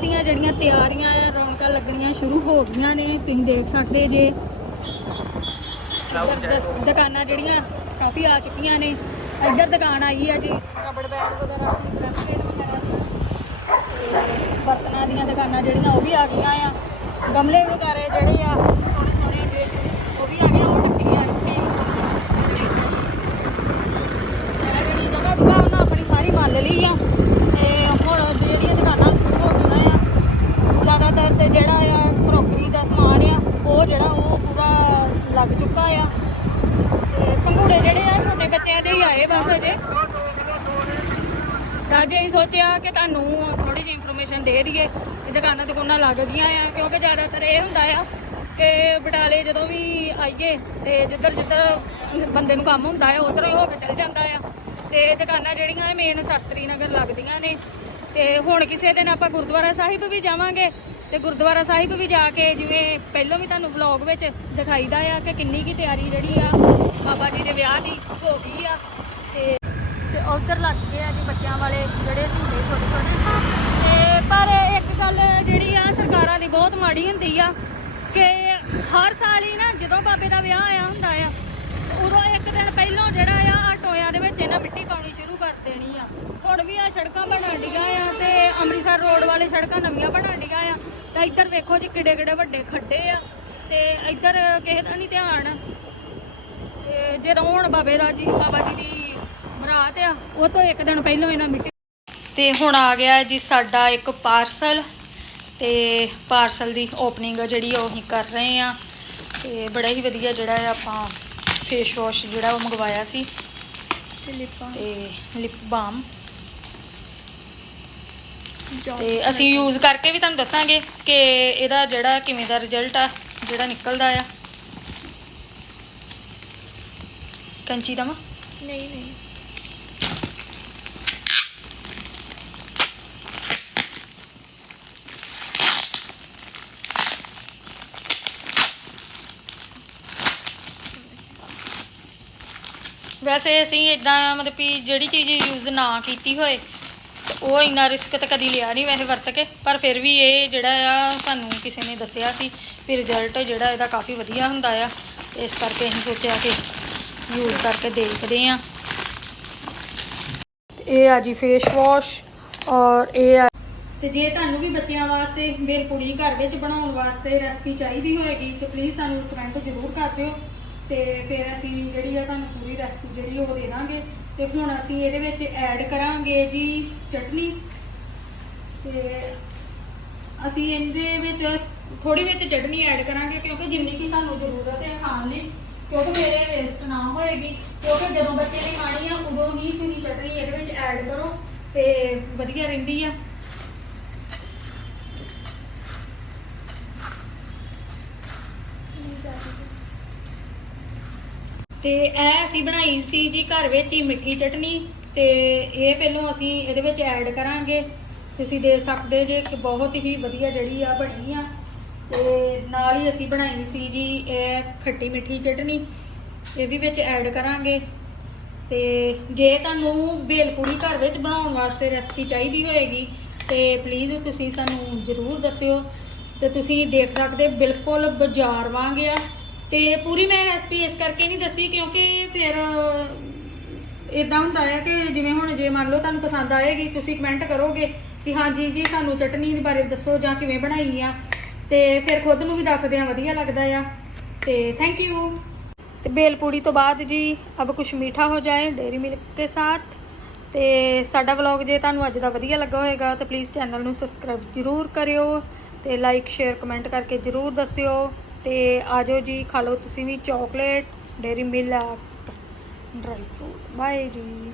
ਦੀਆਂ ਜਿਹੜੀਆਂ ਤਿਆਰੀਆਂ ਆ, ਰੌਣਕਾਂ ਲੱਗਣੀਆਂ ਸ਼ੁਰੂ ਹੋ ਗਈਆਂ ਨੇ, ਤੁਸੀਂ ਦੇਖ ਸਕਦੇ ਜੇ। ਦ- ਦੁਕਾਨਾਂ ਜਿਹੜੀਆਂ ਕਾਫੀ ਆ ਚੁੱਕੀਆਂ ਨੇ। ਇੱਧਰ ਦੁਕਾਨ ਆਈ ਆ ਜੀ ਰਬੜ ਬੈਂਡ ਵਗੈਰਾ, ਬ੍ਰੈਸਲੇਟ ਵਗੈਰਾ ਦੀ। ਤੇ ਬਰਤਨਾਂ ਦੀਆਂ ਦੁਕਾਨਾਂ ਜਿਹੜੀਆਂ ਉਹ ਵੀ ਆ ਗਈਆਂ ਆ। ਗਮਲੇ ਵਗੈਰਾ ਜਿਹੜੇ ਆ ਸੋਹਣੇ ਸੋਹਣੇ ਜਿਹੇ ਉਹ ਵੀ ਆ ਗਏ ਉਹ ਟਿੱਕੀ ਆ ਟਿੱਕੀ ਜਿਹੜਾ ਜਿਹੜੀ ਜਗ੍ਹਾ ਜਗ੍ਹਾ ਉਹਨਾਂ ਆਪਣੀ ਸਾਰੀ ਮੰਨ ਲਈ ਆ ਤੇ ਹੁਣ ਜਿਹੜੀਆਂ ਦੁਕਾਨਾਂ ਸ਼ੁਰੂ ਹੋ ਗਈਆਂ ਆ ਜ਼ਿਆਦਾਤਰ ਤੇ ਜਿਹੜਾ ਆ ਕਰੋਕਰੀ ਦਾ ਸਮਾਨ ਆ ਉਹ ਜਿਹੜਾ ਉਹ ਪੂਰਾ ਲੱਗ ਚੁੱਕਾ ਆ ਤੇ ਪੰਗੂੜੇ ਜਿਹੜੇ ਆ ਛੋਟੇ ਬੱਚਿਆਂ ਦੇ ਹੀ ਆਏ ਬਸ ਅਜੇ ਤਾਂ ਜੇ ਅਸੀਂ ਸੋਚਿਆ ਕਿ ਤੁਹਾਨੂੰ ਥੋੜੀ ਜਿਹੀ ਇਨਫੋਰਮੇਸ਼ਨ ਦੇ ਦਈਏ ਇਹ ਦੁਕਾਨਾਂ ਦੁਕਾਨਾਂ ਲੱਗ ਗਈਆਂ ਆ, ਕਿਉਂਕਿ ਜ਼ਿਆਦਾਤਰ ਇਹ ਹੁੰਦਾ ਆ ਕਿ ਬਟਾਲੇ ਜਦੋਂ ਵੀ ਆਈਏ ਤੇ ਜਿੱਧਰ ਜਿੱਧਰ ਬੰਦੇ ਨੂੰ ਕੰਮ ਹੁੰਦਾ ਆ, ਉਧਰ ਹੋ ਕੇ ਚੱਲ ਜਾਂਦਾ ਆ। ਤੇ ਦੁਕਾਨਾਂ ਜਿਹੜੀਆਂ ਮੇਨ ਸ਼ਾਸਤਰੀ ਨਗਰ ਲੱਗਦੀਆਂ ਨੇ। ਤੇ ਹੁਣ ਕਿਸੇ ਦਿਨ ਆਪਾਂ ਗੁਰਦੁਆਰਾ ਸਾਹਿਬ ਵੀ ਜਾਵਾਂਗੇ ਤੇ ਗੁਰਦੁਆਰਾ ਸਾਹਿਬ ਵੀ ਜਾ ਕੇ ਜਿਵੇਂ ਪਹਿਲਾਂ ਵੀ ਤੁਹਾਨੂੰ ਵਲੌਗ ਵਿੱਚ ਦਿਖਾਈਦਾ ਆ ਕਿ ਕਿੰਨੀ ਕੀ ਤਿਆਰੀ ਜਿਹੜੀ ਆ ਬਾਬਾ ਜੀ ਦੇ ਵਿਆਹ ਦੀ ਹੋ ਗਈ ਆ। ਉਧਰ ਲੱਗ ਗਏ ਆ ਜੀ ਬੱਚਿਆਂ ਵਾਲੇ, ਜਿਹੜੇ ਝੂਲੇ ਛੋਟੇ ਛੋਟੇ। ਤੇ ਪਰ ਇੱਕ ਗੱਲ ਜਿਹੜੀ ਆ, ਸਰਕਾਰਾਂ ਦੀ ਬਹੁਤ ਮਾੜੀ ਹੁੰਦੀ ਆ, ਕਿ ਹਰ ਸਾਲ ਹੀ ਨਾ ਜਦੋਂ ਬਾਬੇ ਦਾ ਵਿਆਹ ਆਇਆ ਹੁੰਦਾ ਆ, ਉਦੋਂ ਇੱਕ ਦਿਨ ਪਹਿਲਾਂ ਜਿਹੜਾ ਆ ਆ ਟੋਇਆਂ ਦੇ ਵਿੱਚ ਇਹਨਾਂ ਮਿੱਟੀ ਪਾਉਣੀ ਸ਼ੁਰੂ ਕਰ ਦੇਣੀ ਆ। ਹੁਣ ਵੀ ਆ ਸੜਕਾਂ ਬਣਨ ਡੀਆਂ ਆ ਤੇ ਅੰਮ੍ਰਿਤਸਰ ਰੋਡ ਵਾਲੇ ਸੜਕਾਂ ਨਵੀਆਂ ਬਣਨ ਡੀਆਂ ਆ। ਤਾਂ ਇੱਧਰ ਵੇਖੋ ਜੀ ਕਿੱਡੇ ਕਿੱਡੇ ਵੱਡੇ ਖੱਡੇ ਆ ਤੇ ਇੱਧਰ ਕਿਸੇ ਦਾ ਨਹੀਂ ਧਿਆਨ। ਤੇ ਜਦੋਂ ਹੁਣ ਬਾਬੇ ਦਾ ਜੀ, ਬਾਬਾ ਜੀ ਦੀ ਬਰਾਤ ਆ ਉਹ ਤੋਂ ਇੱਕ ਦਿਨ ਪਹਿਲਾਂ ਇਹਨਾਂ ਮਿੱਟੀ ਤੇ ਹੁਣ ਆ ਗਿਆ ਜੀ ਸਾਡਾ ਇੱਕ ਪਾਰਸਲ ਤੇ ਪਾਰਸਲ ਦੀ ਓਪਨਿੰਗ ਜਿਹੜੀ ਉਹ ਅਸੀਂ ਕਰ ਰਹੇ ਆ ਤੇ ਬੜਾ ਹੀ ਵਧੀਆ ਜਿਹੜਾ ਹੈ ਆਪਾਂ ਫੇਸ ਵਾਸ਼ ਜਿਹੜਾ ਉਹ ਮੰਗਵਾਇਆ ਸੀ ਤੇ ਲਿਪਾਂ ਤੇ ਲਿਪ ਬਾਮ ਤੇ ਅਸੀਂ ਯੂਜ਼ ਕਰਕੇ ਵੀ ਤੁਹਾਨੂੰ ਦੱਸਾਂਗੇ ਕਿ ਇਹਦਾ ਜਿਹੜਾ ਕਿਵੇਂ ਦਾ ਰਿਜ਼ਲਟ ਆ ਜਿਹੜਾ ਨਿਕਲਦਾ ਆ। ਕੰਚੀ ਦਮਾ? ਨਹੀਂ ਨਹੀਂ। ਵੈਸੇ ਅਸੀਂ ਇਦਾਂ ਮਤਲਬ ਕਿ ਜਿਹੜੀ ਚੀਜ਼ ਯੂਜ਼ ਨਾ ਕੀਤੀ ਹੋਏ, ਤੇ ਉਹ ਇੰਨਾ ਰਿਸਕ ਤਾਂ ਕਦੀ ਲਿਆ ਨਹੀਂ ਵੈਸੇ ਵਰਤ ਕੇ, ਪਰ ਫਿਰ ਵੀ ਇਹ ਜਿਹੜਾ ਆ ਸਾਨੂੰ ਕਿਸੇ ਨੇ ਦੱਸਿਆ ਸੀ ਵੀ ਰਿਜ਼ਲਟ ਜਿਹੜਾ ਇਹਦਾ ਕਾਫੀ ਵਧੀਆ ਹੁੰਦਾ ਆ, ਇਸ ਕਰਕੇ ਅਸੀਂ ਸੋਚਿਆ ਕਿ ਯੂਜ਼ ਕਰਕੇ ਦੇਖਦੇ ਆ ਇਹ ਆ ਜੀ ਫੇਸ ਵਾਸ਼ ਔਰ ਇਹ ਆ ਤੇ ਜੇ ਤੁਹਾਨੂੰ ਵੀ ਬੱਚਿਆਂ ਵਾਸਤੇ, ਮੇਰੀ ਕੁੜੀ ਘਰ ਵਿੱਚ ਬਣਾਉਣ ਵਾਸਤੇ ਰੈਸਪੀ ਚਾਹੀਦੀ ਹੋਏਗੀ, ਤੇ ਪਲੀਜ਼ ਸਾਨੂੰ ਕਮੈਂਟ ਜ਼ਰੂਰ ਕਰ ਦਿਓ। ਤੇ ਫਿਰ ਅਸੀਂ ਜਿਹੜੀ ਆ ਤੁਹਾਨੂੰ ਪੂਰੀ ਰੈਸਪੀ ਜਿਹੜੀ ਉਹ ਦੇ ਦਾਂਗੇ ਤੇ ਹੁਣ ਅਸੀਂ ਇਹਦੇ ਵਿੱਚ ਐਡ ਕਰਾਂਗੇ ਜੀ ਚਟਨੀ। ਤੇ ਅਸੀਂ ਇਹਦੇ ਵਿੱਚ ਥੋੜੀ ਵਿੱਚ ਚਟਨੀ ਐਡ ਕਰਾਂਗੇ ਕਿਉਂਕਿ ਜਿੰਨੀ ਕੀ ਸਾਨੂੰ ਜ਼ਰੂਰਤ ਹੈ ਖਾਣ ਲਈ, ਕਿਉਂਕਿ ਮੇਰੇ ਵੇਸਟ ਨਾ ਹੋਏਗੀ, ਕਿਉਂਕਿ ਜਦੋਂ ਬੱਚੇ ਨੇ ਖਾਣੀ ਆ, ਉਦੋਂ ਹੀ ਤੁਸੀਂ ਚਟਨੀ ਇਹਦੇ ਵਿੱਚ ਐਡ ਕਰੋ ਤੇ ਵਧੀਆ ਰਹਿੰਦੀ ਆ। ਤੇ ਇਹ ਅਸੀਂ ਬਣਾਈ ਸੀ ਜੀ ਘਰ ਵਿੱਚ ਹੀ ਮਿੱਠੀ ਚਟਨੀ ਤੇ ਇਹ ਪਹਿਲਾਂ ਅਸੀਂ ਇਹਦੇ ਵਿੱਚ ਐਡ ਕਰਾਂਗੇ। ਤੁਸੀਂ ਦੇਖ ਸਕਦੇ ਜੇ ਕਿ ਬਹੁਤ ਹੀ ਵਧੀਆ ਜਿਹੜੀ ਆ ਬਣੀ ਆ। ਤੇ ਨਾਲ ਹੀ ਅਸੀਂ ਬਣਾਈ ਸੀ ਜੀ ਇਹ ਖੱਟੀ ਮਿੱਠੀ ਚਟਨੀ। ਇਹ ਵੀ ਵਿੱਚ ਐਡ ਕਰਾਂਗੇ। ਤੇ ਜੇ ਤੁਹਾਨੂੰ ਭੇਲਪੂੜੀ ਘਰ ਵਿੱਚ ਬਣਾਉਣ ਵਾਸਤੇ ਰੈਸਪੀ ਚਾਹੀਦੀ ਹੋਏਗੀ, ਤੇ ਪਲੀਜ਼ ਤੁਸੀਂ ਸਾਨੂੰ ਜ਼ਰੂਰ ਦੱਸਿਓ। ਤੇ ਤੁਸੀਂ ਦੇਖ ਸਕਦੇ ਬਿਲਕੁਲ ਬਾਜ਼ਾਰ ਵਾਂਗ ਆ। ਤੇ ਪੂਰੀ ਮੈਂ ਰੈਸਪੀ ਇਸ ਕਰਕੇ ਨਹੀਂ ਦੱਸੀ ਕਿਉਂਕਿ ਫਿਰ ਇਦਾਂ ਹੁੰਦਾ ਹੈ ਕਿ ਜਿਵੇਂ ਹੁਣ ਜੇ ਮੰਨ ਲਓ ਤੁਹਾਨੂੰ ਪਸੰਦ ਆਏਗੀ, ਤੁਸੀਂ ਕਮੈਂਟ ਕਰੋਗੇ ਕਿ ਹਾਂਜੀ ਜੀ ਸਾਨੂੰ ਚਟਨੀ ਦੇ ਬਾਰੇ ਦੱਸੋ ਜਾਂ ਕਿਵੇਂ ਬਣਾਈ ਆ। ਤੇ ਫਿਰ ਖੁਦ ਨੂੰ ਵੀ ਦੱਸਦੇ ਆ, ਵਧੀਆ ਲੱਗਦਾ ਆ। ਤੇ ਥੈਂਕ ਯੂ ਤੇ ਬੇਲਪੂੜੀ ਤੋਂ ਬਾਅਦ ਜੀ ਅਬ ਕੁਝ ਮੀਠਾ ਹੋ ਜਾਏ ਡੇਰੀ ਮਿਲਕ ਕੇ ਸਾਥ। ਤੇ ਸਾਡਾ ਵਲੌਗ ਜੇ ਤੁਹਾਨੂੰ ਅੱਜ ਦਾ ਵਧੀਆ ਲੱਗਾ ਹੋਵੇਗਾ ਤਾਂ ਪਲੀਜ਼ ਚੈਨਲ ਨੂੰ ਸਬਸਕ੍ਰਾਈਬ ਜ਼ਰੂਰ ਕਰਿਓ ਤੇ ਲਾਈਕ ਸ਼ੇਅਰ ਕਮੈਂਟ ਕਰਕੇ ਜ਼ਰੂਰ ਦੱਸਿਓ। ਤੇ ਆਜੋ ਜੀ ਖਾ ਲਓ ਤੁਸੀਂ ਵੀ chocolate Dairy Milk dry fruit bye ਜੀ।